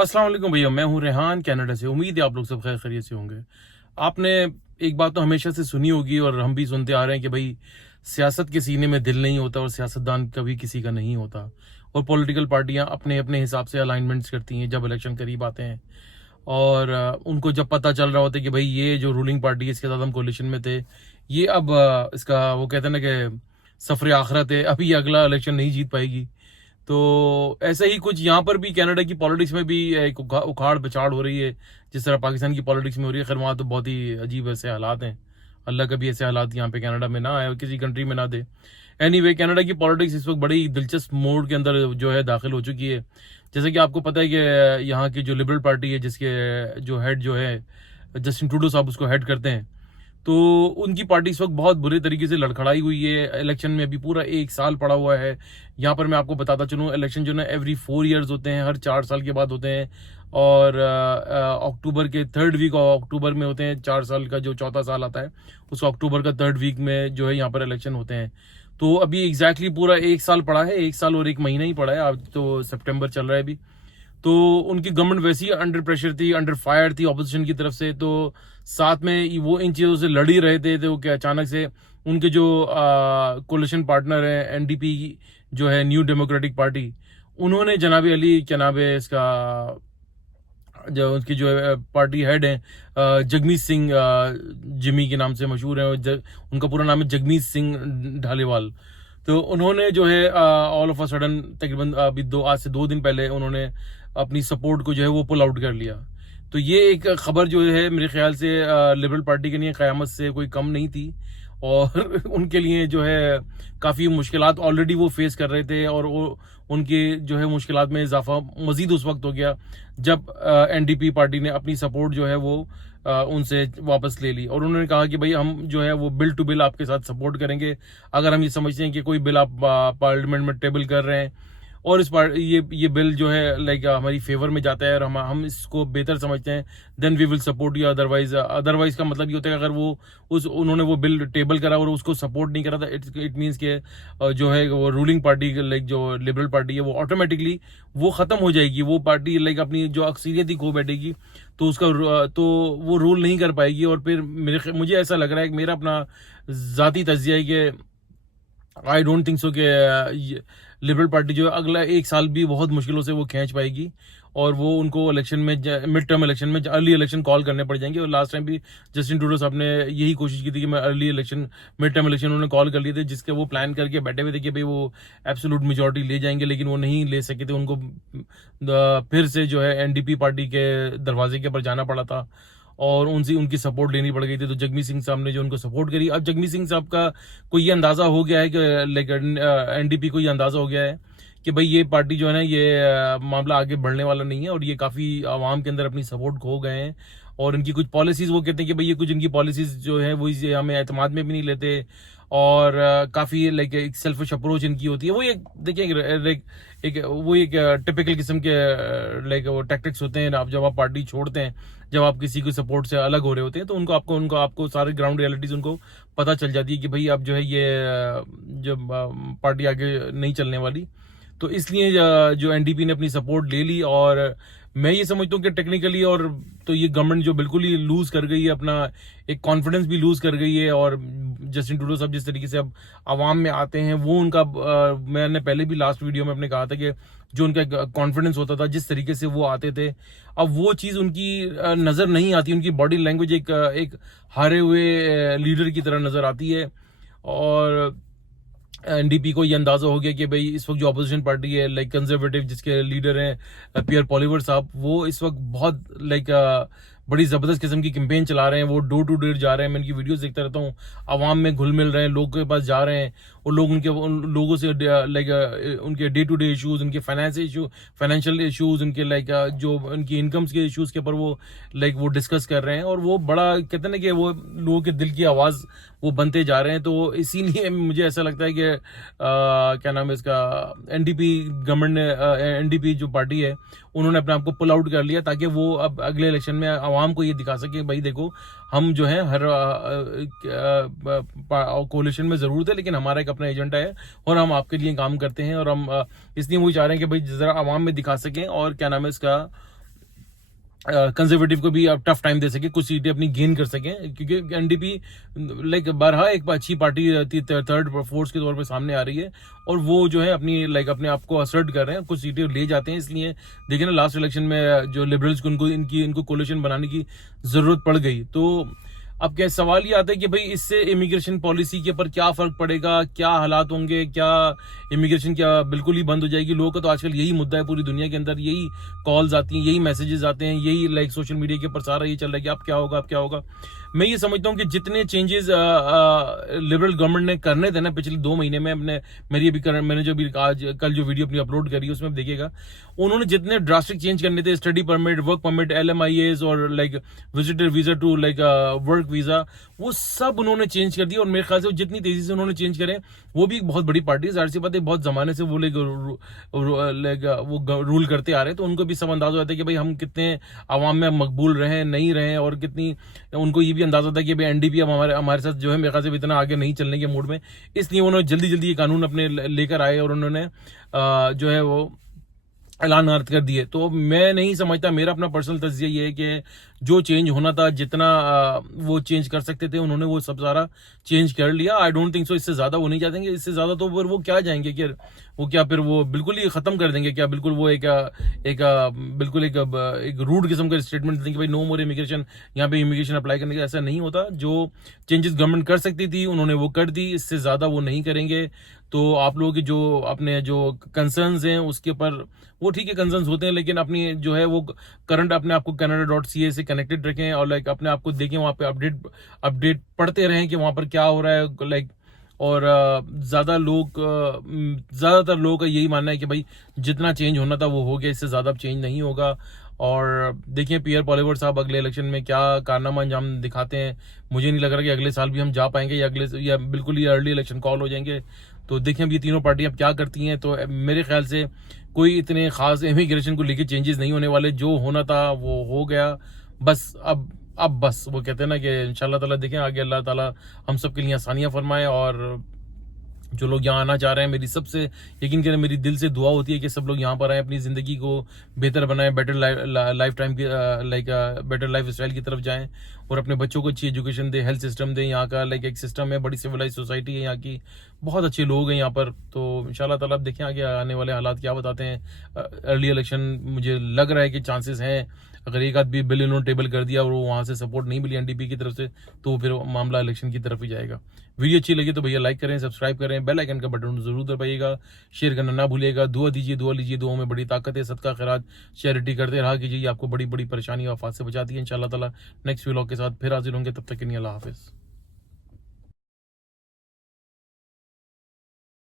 अस्सलाम वालेकुम भैया, मैं हूं रेहान कनाडा से। उम्मीद है आप लोग सब खैर खैरियत से होंगे। आपने एक बात तो हमेशा से सुनी होगी और हम भी सुनते आ रहे हैं कि भाई सियासत के सीने में दिल नहीं होता और सियासतदान कभी किसी का नहीं होता। और पॉलिटिकल पार्टियां अपने अपने हिसाब से अलाइनमेंट्स करती हैं जब इलेक्शन करीब आते हैं। और उनको जब पता चल रहा होता है कि भाई ये जो रूलिंग पार्टी है इसके साथ हम कोलिशन में थे, ये अब इसका वो कहते हैं ना कि सफर आखरत है, अभी ये अगला इलेक्शन नहीं जीत पाएगी। तो ऐसा ही कुछ यहाँ पर भी कनाडा की पॉलिटिक्स में भी एक उखाड़ पिछाड़ हो रही है, जिस तरह पाकिस्तान की पॉलिटिक्स में हो रही है। खैर वहाँ तो बहुत ही अजीब ऐसे हालात हैं। अल्लाह कभी ऐसे हालात यहाँ पे कनाडा में ना आए और किसी कंट्री में ना दे। एनीवे कनाडा की पॉलिटिक्स इस वक्त बड़ी दिलचस्प मोड के अंदर जो है दाखिल हो चुकी है। जैसे कि आपको पता है कि यहाँ की जो लिबरल पार्टी है, जिसके जो हेड जो है जस्टिन ट्रूडो साहब उसको हेड करते हैं, तो उनकी पार्टी इस वक्त बहुत बुरे तरीके से लड़खड़ाई हुई है। इलेक्शन में अभी पूरा 1 साल पड़ा हुआ है। यहाँ पर मैं आपको बताता चलूँ, इलेक्शन जो है एवरी 4 ईयर्स होते हैं, हर 4 साल के बाद होते हैं। और अक्टूबर के 3rd वीक और अक्टूबर में होते हैं। 4 साल का जो चौथा साल आता है उसको अक्टूबर का 3rd वीक में जो है यहाँ पर इलेक्शन होते हैं। तो अभी एग्जैक्टली पूरा 1 साल पड़ा है, 1 साल और 1 महीना ही पड़ा है। अब तो सितंबर चल रहा है अभी। तो उनकी गवर्नमेंट वैसे ही अंडर प्रेशर थी, अंडर फायर थी ऑपोजिशन की तरफ से। तो साथ में वो इन चीज़ों से लड़ ही रहे थे, तो क्या अचानक से उनके जो कोलिशन पार्टनर है एनडीपी जो है, न्यू डेमोक्रेटिक पार्टी, उन्होंने जनाब अली क्या नाम है इसका, जो उसकी जो पार्टी हेड है जगमीत सिंह, जिमी के नाम से मशहूर है, उनका पूरा नाम है जगमीत सिंह ढालीवाल। तो उन्होंने जो है ऑल ऑफ अ सडन तकरीबन अभी आज से 2 दिन पहले उन्होंने अपनी सपोर्ट को जो है वो पुल आउट कर लिया। तो ये एक खबर जो है मेरे ख्याल से लिबरल पार्टी के लिए क़यामत से कोई कम नहीं थी। और उनके लिए जो है काफ़ी मुश्किलात ऑलरेडी वो फेस कर रहे थे, और वो उनके जो है मुश्किलात में इजाफा मजीद उस वक्त हो गया जब एनडीपी पार्टी ने अपनी सपोर्ट जो है वो उनसे वापस ले ली। और उन्होंने कहा कि भाई हम जो है वो बिल टू बिल आपके साथ सपोर्ट करेंगे। अगर हम ये समझते हैं कि कोई बिल आप पार्लियामेंट में टेबल कर रहे हैं और ये बिल जो है लाइक हमारी फेवर में जाता है और हम इसको बेहतर समझते हैं, then we will support you. Otherwise का मतलब ये होता है कि अगर वो उन्होंने वो बिल टेबल करा और उसको सपोर्ट नहीं करा था, इट मीन्स के जो है वो रूलिंग पार्टी लाइक जो लिबरल पार्टी है वो ऑटोमेटिकली वो खत्म हो जाएगी। वो पार्टी लाइक अपनी जो अक्सरियत ही खो बैठेगी, तो उसका तो वो रूल नहीं कर पाएगी। और फिर मुझे ऐसा लग रहा है कि मेरा अपना ज़ाती तज्जिया है कि आई डोंट थिंक सो कि लिबरल पार्टी जो है अगला 1 साल भी बहुत मुश्किलों से वो खींच पाएगी। और वो उनको इलेक्शन में मिड टर्म इलेक्शन में अर्ली इलेक्शन कॉल करने पड़ जाएंगे। और लास्ट टाइम भी जस्टिन ट्रूडो साहब ने यही कोशिश की थी कि मैं early election mid term election उन्होंने कॉल कर लिए थे, जिसके वो प्लान करके बैठे हुए थे कि भाई वो एब्सोल्यूट मेजोरिटी ले जाएंगे, लेकिन वो नहीं ले सके थे। उनको फिर से जो है एनडीपी पार्टी के दरवाजे के ऊपर जाना पड़ा था और उनसे उनकी सपोर्ट लेनी पड़ गई थी। तो जगमीत सिंह साहब ने जो उनको सपोर्ट करी, अब जगमीत सिंह साहब का को ये अंदाज़ा हो गया है कि लाइक एनडीपी को ये अंदाज़ा हो गया है कि भाई ये पार्टी जो है ना, ये मामला आगे बढ़ने वाला नहीं है। और ये काफ़ी आवाम के अंदर अपनी सपोर्ट खो गए हैं। और इनकी कुछ पॉलिसीज़ वो कहते हैं कि भाई ये कुछ इनकी पॉलिसीज़ जो है वो हमें एतमाद में भी नहीं लेते। और काफ़ी लाइक एक सेल्फिश अप्रोच इनकी होती है। वो एक देखिए एक टिपिकल किस्म के लाइक वो टैक्टिक्स होते हैं। आप जब आप पार्टी छोड़ते हैं, जब आप किसी को सपोर्ट से अलग हो रहे होते हैं, तो उनको आपको सारे ग्राउंड रियलिटीज उनको पता चल जाती है कि भाई अब जो है ये जब पार्टी आगे नहीं चलने वाली। तो इसलिए जो एनडीपी ने अपनी सपोर्ट ले ली। और मैं ये समझता हूँ कि टेक्निकली और तो ये गवर्नमेंट जो बिल्कुल ही लूज कर गई है, अपना एक कॉन्फिडेंस भी लूज कर गई है। और जस्टिन ट्रूडो साहब जिस तरीके से अब आवाम में आते हैं, वो उनका मैंने पहले भी लास्ट वीडियो में अपने कहा था कि जो उनका कॉन्फिडेंस होता था, जिस तरीके से वो आते थे, अब वो चीज़ उनकी नज़र नहीं आती। उनकी बॉडी लैंग्वेज एक हारे हुए लीडर की तरह नज़र आती है। और एनडीपी को ये अंदाजा हो गया कि भाई इस वक्त जो अपोजिशन पार्टी है लाइक कंजर्वेटिव, जिसके लीडर हैं पियर पॉलिवर साहब, वो इस वक्त बहुत लाइक बड़ी ज़बरदस्त किस्म की कैंपेन चला रहे हैं। वो डोर टू डोर जा रहे हैं, मैं इनकी वीडियोस देखता रहता हूँ। आवाम में घुल मिल रहे हैं, लोगों के पास जा रहे हैं और लोग उन लोगों से लाइक उनके डे टू डे इशूज़, उनके फाइनेंशियल इशूज़, उनके लाइक जो उनकी इनकम्स के इशूज़ के ऊपर वो लाइक वो डिस्कस कर रहे हैं। और वो बड़ा कहते हैं ना कि वो लोगों के दिल की आवाज़ वो बनते जा रहे हैं। तो इसीलिए मुझे ऐसा लगता है कि क्या नाम है इसका, एनडीपी गवर्नमेंट ने एनडीपी जो पार्टी है उन्होंने अपने आप को पुल आउट कर लिया, ताकि वो अब अगले इलेक्शन में आवाम को ये दिखा सके भाई देखो हम जो है हर कोलिशन में ज़रूर थे, लेकिन हमारा एक अपना एजेंडा है और हम आपके लिए काम करते हैं। और हम इसलिए वही चाह रहे हैं कि भाई ज़रा आवाम में दिखा सकें। और क्या नाम है इसका कंजर्वेटिव को भी आप टफ टाइम दे सके, कुछ सीटें अपनी गेन कर सकें, क्योंकि एनडीपी लाइक बारहा एक अच्छी पार्टी थर्ड फोर्स के तौर पे सामने आ रही है, और वो जो है अपनी लाइक अपने आप को असर्ट कर रहे हैं, कुछ सीटें ले जाते हैं। इसलिए देखिए ना, लास्ट इलेक्शन में जो लिबरल्स को इनको कोलिशन बनाने की जरूरत पड़ गई। तो अब क्या सवाल ये आता है कि भाई इससे इमिग्रेशन पॉलिसी के ऊपर क्या फर्क पड़ेगा, क्या हालात होंगे, क्या इमिग्रेशन क्या बिल्कुल ही बंद हो जाएगी। लोगों का तो आजकल यही मुद्दा है, पूरी दुनिया के अंदर यही कॉल्स आती हैं, यही मैसेजेस आते हैं, यही लाइक सोशल मीडिया के ऊपर सारा ये चल रहा है कि अब क्या होगा, अब क्या होगा। मैं ये समझता हूँ कि जितने चेंजेस लिबरल गवर्नमेंट ने करने थे ना पिछले 2 महीने में, मैंने जो भी आज कल जो वीडियो अपनी अपलोड करी उसमें देखिएगा, उन्होंने जितने ड्रास्टिक चेंज करने थे, study permit, work permit, LMIAs और like visitor visa to like work visa, वो सब उन्होंने चेंज कर दिया। और मेरे ख्याल से जितनी तेजी से उन्होंने चेंज करे, वो भी एक बहुत बड़ी पार्टी है, जाहिर सी बात है, बहुत जमाने से वो लाइक वो रूल करते आ रहे हैं, तो उनको भी सब अंदाजा होता है कि भाई हम कितने आवाम में मकबूल रहे नहीं रहे, और कितनी उनको ये भी अंदाजा था कि भाई एनडीपी अब हमारे साथ जो है मेरे ख्याल से इतना आगे नहीं चलने के मूड में, इसलिए उन्होंने जल्दी जल्दी ये कानून अपने लेकर आए, और उन्होंने जो है वो ऐलान कर दिए। तो मैं नहीं समझता, मेरा अपना पर्सनल तज्जिया ये है कि जो चेंज होना था, जितना वो चेंज कर सकते थे, उन्होंने वो सब सारा चेंज कर लिया। आई डोंट थिंक सो इससे ज्यादा वो नहीं चाहेंगे, इससे ज्यादा तो फिर वो क्या जाएंगे कि वो क्या फिर वो बिल्कुल ही खत्म कर देंगे क्या, बिल्कुल वो बिल्कुल एक रूड किस्म का स्टेटमेंट देंगे कि भाई नो मोर इमिग्रेशन, यहाँ पे इमिग्रेशन अप्लाई करने का। ऐसा नहीं होता। जो चेंजेस गवर्नमेंट कर सकती थी उन्होंने वो कर दी, इससे ज्यादा वो नहीं करेंगे। तो आप लोगों की जो अपने जो कंसर्न्स हैं उसके ऊपर, वो ठीक है कंसर्न्स होते हैं, लेकिन अपनी जो है वो करंट अपने आप को canada.ca से कनेक्टेड रखें, और लाइक अपने आप को देखें, वहाँ पे अपडेट पढ़ते रहें कि वहाँ पर क्या हो रहा है लाइक। और ज्यादातर लोगों का यही मानना है कि भाई जितना चेंज होना था वो हो गया, इससे ज्यादा अब चेंज नहीं होगा। और देखिए पियर पॉलिवर साहब अगले इलेक्शन में क्या कारनामा अंजाम दिखाते हैं। मुझे नहीं लग रहा कि अगले साल भी हम जा पाएंगे, या बिल्कुल ही अर्ली इलेक्शन कॉल हो जाएंगे। तो देखें अब ये तीनों पार्टियां अब क्या करती हैं। तो मेरे ख्याल से कोई इतने खास इमिग्रेशन को लेके चेंजेस नहीं होने वाले, जो होना था वो हो गया। बस अब बस वो कहते हैं ना कि इंशाल्लाह ताला देखें आगे, अल्लाह ताला हम सब के लिए आसानियां फरमाए। और जो लोग यहाँ आना चाह रहे हैं, मेरी सबसे यकीन करें, मेरी दिल से दुआ होती है कि सब लोग यहाँ पर आए, अपनी ज़िंदगी को बेहतर बनाएं, बेटर लाइफ टाइम की लाइक बेटर लाइफ स्टाइल की तरफ जाएं, और अपने बच्चों को अच्छी एजुकेशन दें, हेल्थ सिस्टम दें। यहाँ का लाइक एक सिस्टम है, बड़ी सिविलाइज सोसाइटी है यहाँ की, बहुत अच्छे लोग हैं यहाँ पर। तो इंशाल्लाह ताला अब देखें आगे आने वाले हालात क्या बताते हैं। अर्ली इलेक्शन मुझे लग रहा है कि चांसेस हैं, अगर एक आध भी बिल इन्होंने टेबल कर दिया और वो वहाँ से सपोर्ट नहीं मिली एनडीपी की तरफ से, तो फिर मामला इलेक्शन की तरफ ही जाएगा। वीडियो अच्छी लगी तो भैया लाइक करें, सब्सक्राइब करें, बेल आइकन का बटन जरूर दबाइएगा, शेयर करना ना भूलिएगा। दुआ दीजिए, दुआ लीजिए, दुआ में बड़ी ताकत है। सदका खैरात चैरिटी करते रहा कीजिए, आपको बड़ी बड़ी परेशानी और आफात से बचाती है। इंशाल्लाह ताला नेक्स्ट व्लॉग के साथ फिर हाजिर होंगे, तब तक के लिए अल्लाह हाफिज़।